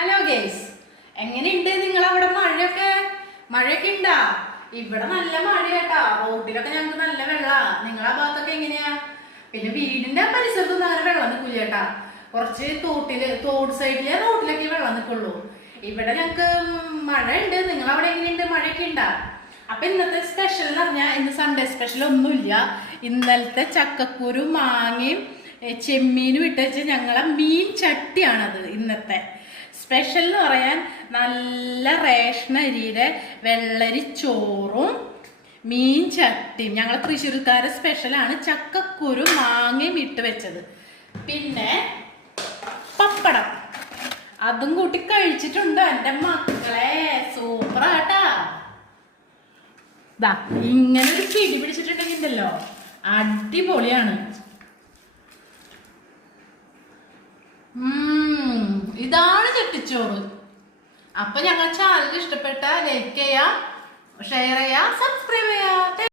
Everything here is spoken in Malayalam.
ഹലോ ഗേസ്, എങ്ങനെയുണ്ട് നിങ്ങളവിടെ മഴയൊക്കെ ഉണ്ടാ? ഇവിടെ നല്ല മഴയാട്ടാ. റോഡിലൊക്കെ ഞങ്ങൾക്ക് നല്ല വെള്ളാ. നിങ്ങളെ ഭാഗത്തൊക്കെ എങ്ങനെയാ? പിന്നെ വീടിന്റെ പരിസരത്തൊന്നും അങ്ങനെ വെള്ളം നിൽക്കില്ല കേട്ടാ. കുറച്ച് തോട് സൈഡിലെ റോഡിലൊക്കെ വെള്ളം നിൽക്കുള്ളൂ. ഇവിടെ ഞങ്ങക്ക് മഴ ഉണ്ട്. നിങ്ങളവിടെ എങ്ങനെയുണ്ട്? മഴയൊക്കെ ഉണ്ടാ? അപ്പൊ ഇന്നത്തെ സ്പെഷ്യൽ എന്ന് പറഞ്ഞാൽ ഇന്ന് സൺഡേ സ്പെഷ്യൽ ഒന്നുമില്ല. ഇന്നലത്തെ ചക്കക്കുരു മാങ്ങയും ചെമ്മീനും ഇട്ടുവെച്ച് ഞങ്ങളെ മീൻ ചട്ടിയാണത് ഇന്നത്തെ സ്പെഷ്യൽ എന്ന് പറയാൻ. നല്ല റേഷൻ അരിയുടെ വെള്ളരി ചോറും മീൻ ചട്ടിയും ഞങ്ങളെ തൃശ്ശൂർക്കാരെ സ്പെഷ്യലാണ്. ചക്കക്കുരു മാങ്ങയും ഇട്ട് വെച്ചത്, പിന്നെ പപ്പടം അതും കൂട്ടി കഴിച്ചിട്ടുണ്ട് എൻ്റെ മക്കളെ. സൂപ്പറാട്ടാ. ഇങ്ങനെ ഒരു പിടി പിടിച്ചിട്ടുണ്ടെങ്കിലോ അടിപൊളിയാണ്. ഇതാണ് ചട്ടിച്ചോറ്. അപ്പൊ ഞങ്ങൾ ചാനൽ ഇഷ്ടപ്പെട്ട ലൈക്ക് ചെയ്യാ, ഷെയർ ചെയ്യാ, സബ്സ്ക്രൈബ് ചെയ്യാ.